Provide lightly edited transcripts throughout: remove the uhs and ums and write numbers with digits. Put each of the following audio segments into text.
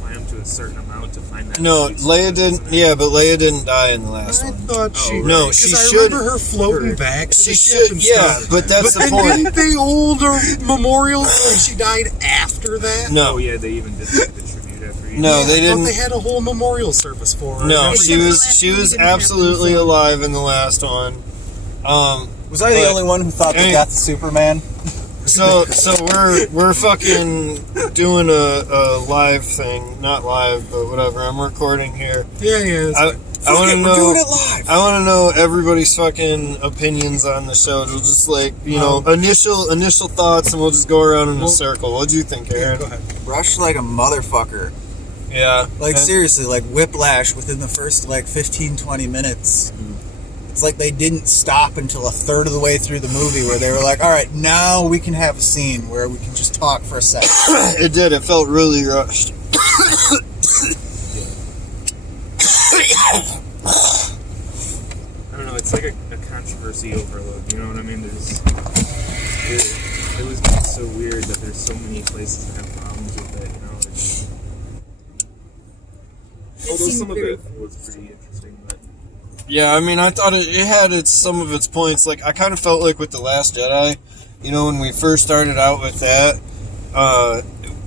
climb to a certain amount to find that. No, Leia didn't. Yeah, but Leia didn't die in the last one. I thought she... No, she I should... remember her floating back to She the ship should, and yeah, stuff. but that's the And point. didn't they hold her memorial like she died after that? No. Oh, yeah, they even did like, the tribute after you. No, they I didn't. thought they had a whole memorial service for her. No, Except she for the was last she one, was didn't have absolutely them, so- alive in the last one. Was I the only one who thought they got the Superman? So we're fucking doing a live thing, not live, but whatever. I'm recording here. Yeah. I want to know. We're doing it live. I want to know everybody's fucking opinions on the show. We'll just initial thoughts, and we'll just go around in a circle. What do you think, Aaron? Go ahead. Rushed like a motherfucker. Yeah, Like, seriously, like whiplash within the first, 15, 20 minutes. It's like they didn't stop until a third of the way through the movie where they were like, all right, now we can have a scene where we can just talk for a second. It did. It felt really rushed. I don't know. It's like a controversy overload. You know what I mean? It was just so weird that there's so many places that have problems with it. You know. Although some of it was pretty interesting, but. Yeah, I mean, I thought it had some of its points. Like, I kind of felt like with The Last Jedi, when we first started out with that,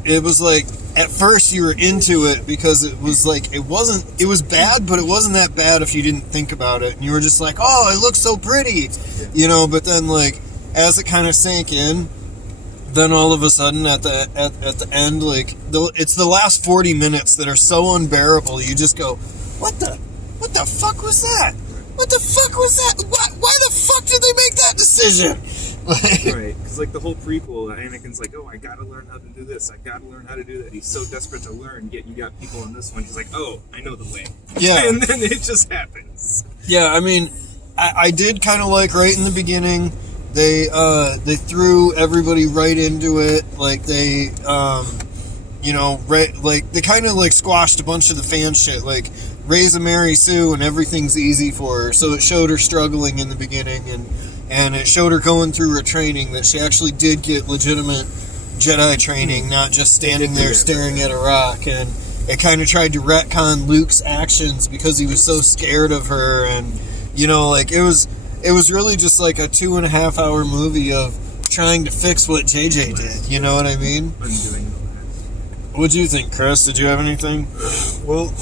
it was like, at first you were into it because it was like, it was bad, but it wasn't that bad if you didn't think about it. And you were just like, oh, it looks so pretty, but then, like, as it kind of sank in, then all of a sudden at the end, like, it's the last 40 minutes that are so unbearable, you just go, what the fuck was that? What the fuck was that? Why the fuck did they make that decision? Right, because the whole prequel, Anakin's like, oh, I gotta learn how to do this, I gotta learn how to do that. He's so desperate to learn, yet you got people in this one, he's like, oh, I know the way. Yeah. And then it just happens. Yeah, I mean, I did kind of like right in the beginning, they threw everybody right into it, like they, they kind of squashed a bunch of the fan shit, like, Rey's a Mary Sue and everything's easy for her, so it showed her struggling in the beginning, and it showed her going through her training, that she actually did get legitimate Jedi training, not just standing there staring at a rock, and it kind of tried to retcon Luke's actions because he was so scared of her, and, it was really just like a 2.5 hour movie of trying to fix what JJ did, you know what I mean? Undoing the past. What'd you think, Chris? Did you have anything? Well,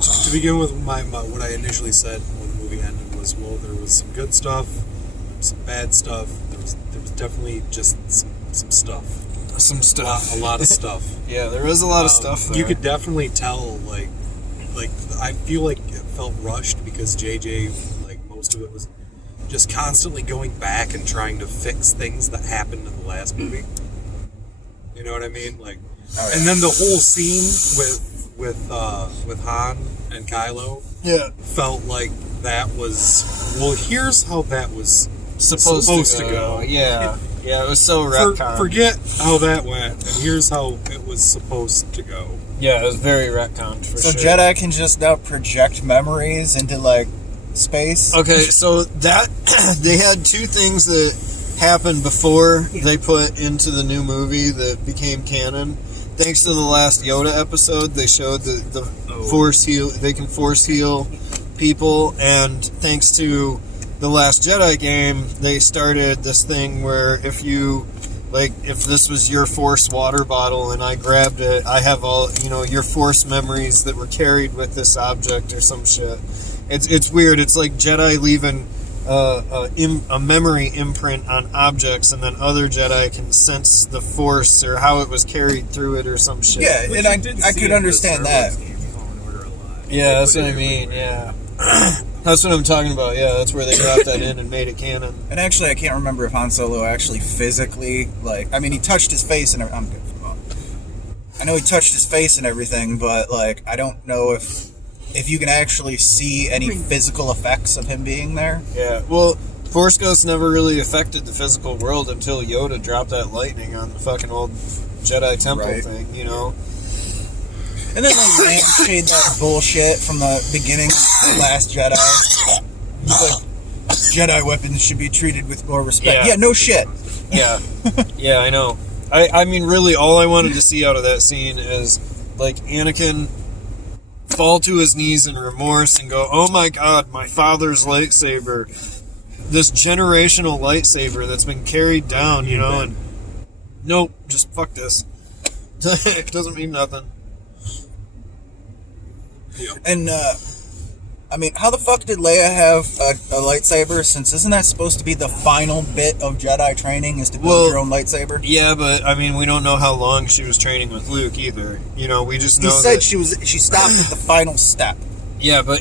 to begin with, my what I initially said when the movie ended was, well, there was some good stuff, some bad stuff. There was definitely just some stuff. Some stuff. A lot of stuff. Yeah, there was a lot of stuff there. You could definitely tell, like I feel like it felt rushed because JJ, most of it was just constantly going back and trying to fix things that happened in the last movie. You know what I mean? And then the whole scene with Han and Kylo, felt like that was, well, here's how that was supposed to go. Yeah, it was so retcon. Forget how that went, and here's how it was supposed to go. Yeah, it was very retconned for So sure. Jedi can just now project memories into, space? Okay, so that, they had two things that happened before they put into the new movie that became canon. Thanks to the last Yoda episode, they showed the force heal. They can force heal people, and thanks to the Last Jedi game, they started this thing where if this was your force water bottle and I grabbed it, I have all your force memories that were carried with this object or some shit. It's weird. It's like Jedi leaving a memory imprint on objects, and then other Jedi can sense the Force or how it was carried through it or some shit. Yeah, and I could understand that. Yeah, that's what I mean. Yeah, that's what I'm talking about. Yeah, that's where they brought that in and made it canon. And actually, I can't remember if Han Solo actually physically, he touched his face and I'm good. I know he touched his face and everything, but I don't know if you can actually see any physical effects of him being there. Yeah, well, Force Ghosts never really affected the physical world until Yoda dropped that lightning on the fucking old Jedi Temple thing, And then they lampshade that bullshit from the beginning of The Last Jedi. It's Jedi weapons should be treated with more respect. Yeah, no shit. Yeah, I know. I mean, really, all I wanted to see out of that scene is like Anakin fall to his knees in remorse and go, "Oh my God, my father's lightsaber, this generational lightsaber that's been carried down," you know, and nope, just fuck this. It doesn't mean nothing. Yeah. And, I mean, how the fuck did Leia have a lightsaber? Since isn't that supposed to be the final bit of Jedi training, is to build your own lightsaber? Yeah, but I mean, we don't know how long she was training with Luke either. You know, we just know He said that, she stopped at the final step. yeah, but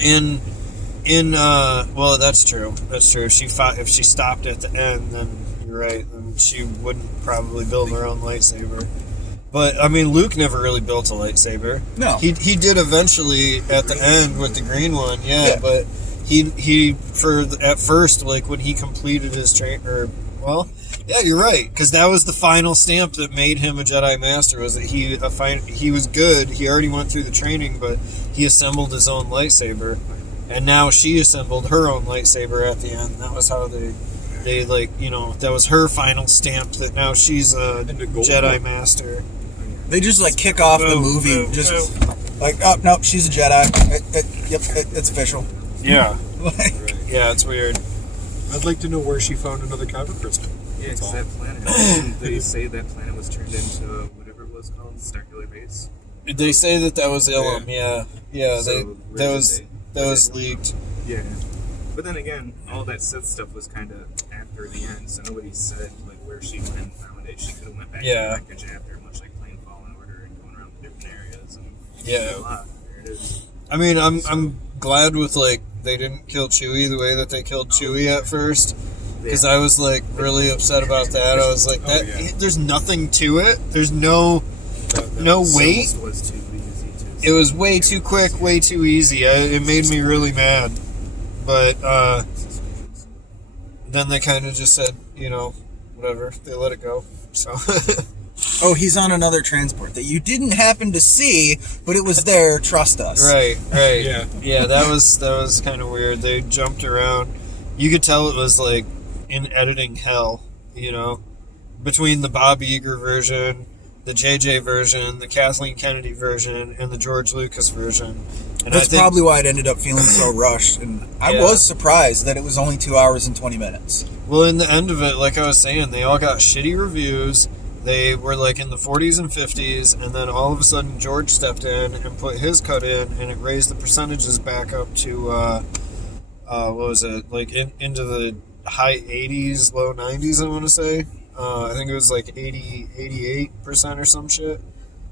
well, that's true. That's true. If she stopped at the end, then you're right. Then she wouldn't probably build her own lightsaber. But I mean, Luke never really built a lightsaber. No. He did eventually at the end with the green one. Yeah. But at first, like when he completed his yeah, you're right, because that was the final stamp that made him a Jedi Master. Was that he was good. He already went through the training, but he assembled his own lightsaber, and now she assembled her own lightsaber at the end. That was how they like, you know, that was her final stamp that now she's a Jedi Master. They just like kick off the movie, like, oh no, she's a Jedi. It's official. Yeah, Like, yeah, it's weird. I'd like to know where she found another kyber crystal. Yeah, because that planet, didn't they say that planet was turned into whatever it was called, Starkiller Base? They say that was Ilum. Yeah. So, That was leaked. Yeah. But then again, all that Sith stuff was kind of after the end, so nobody said like where she went and found it. She could have went back to the wreckage after, much like playing Fallen Order and going around the different areas. And there it is. I mean, I'm glad with like they didn't kill Chewie the way that they killed Chewie at first, because I was like really upset about that. I was like, there's nothing to it. There's no weight. Was too easy to It was way too quick, way too easy. It made me really mad. But then they kind of just said, you know, whatever. They let it go. So. oh, he's on another transport that you didn't happen to see, but it was there. Trust us. Right. Yeah. That was kind of weird. They jumped around. You could tell it was like in editing hell, you know, between the Bob Iger version, the JJ version, the Kathleen Kennedy version, and the George Lucas version. And That's probably why it ended up feeling so rushed. And I was surprised that it was only 2 hours and 20 minutes. Well, in the end of it, like I was saying, they all got shitty reviews. They were like in the 40s and 50s, and then all of a sudden George stepped in and put his cut in, and it raised the percentages back up to, what was it, like into the high 80s, low 90s, I want to say. I think it was like 88% or some shit.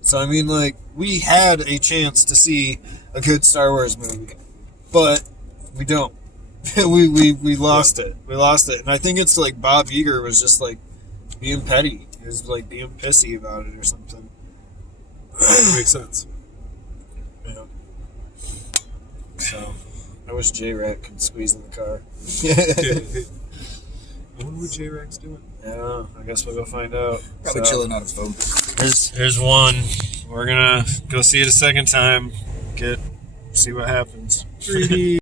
So, I mean, like, we had a chance to see a good Star Wars movie, but we don't. we lost it. We lost it. And I think it's like Bob Iger was just like being petty. He was like being pissy about it or something. Makes sense. Yeah. So, I wish J-Rat could squeeze in the car. I wonder what J-Rack's doing. I don't know. I guess we'll go find out. Probably chilling on his phone. Here's one. We're gonna go see it a second time. See what happens. 3D.